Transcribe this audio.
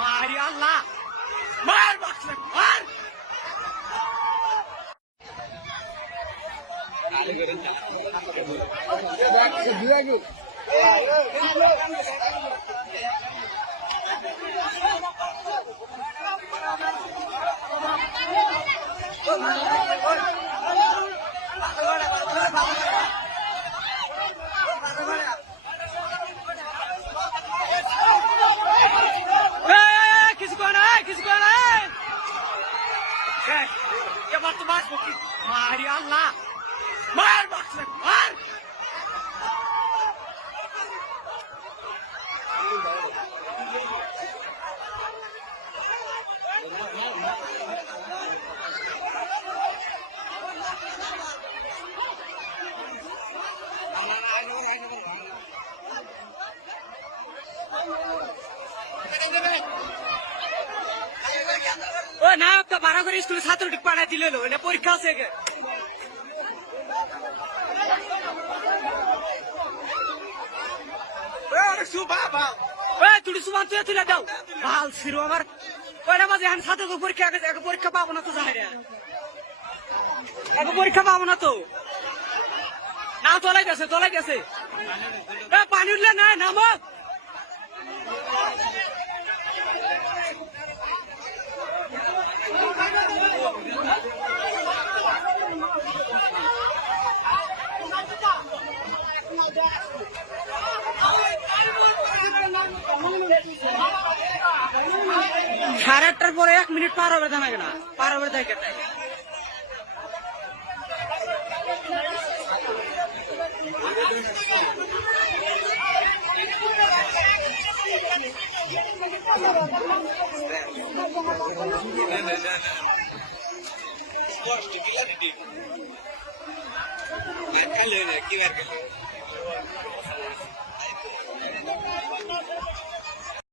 মারি আল্লাহ মার বাকলে মার এবার তো মারবো কি মারি আল্লাহ মার বাকলে মার ও না তো ভাড়া করে স্কুলে ছাত্র ঠিক পাঠাই দিল এটা পরীক্ষা আছে তুই সুমান তুই তুলে দাও ভাল ছিল আমার কয়টা বাজে এখন ছাত্র পরীক্ষা পরীক্ষা পাবো না তো যাই পরীক্ষা পাবো না তো না তোলাই গেছে পানি উঠলে না নামো সাড়ে 8টার পরে 1 মিনিট পার হবে জানা না পার হবে দেখে কি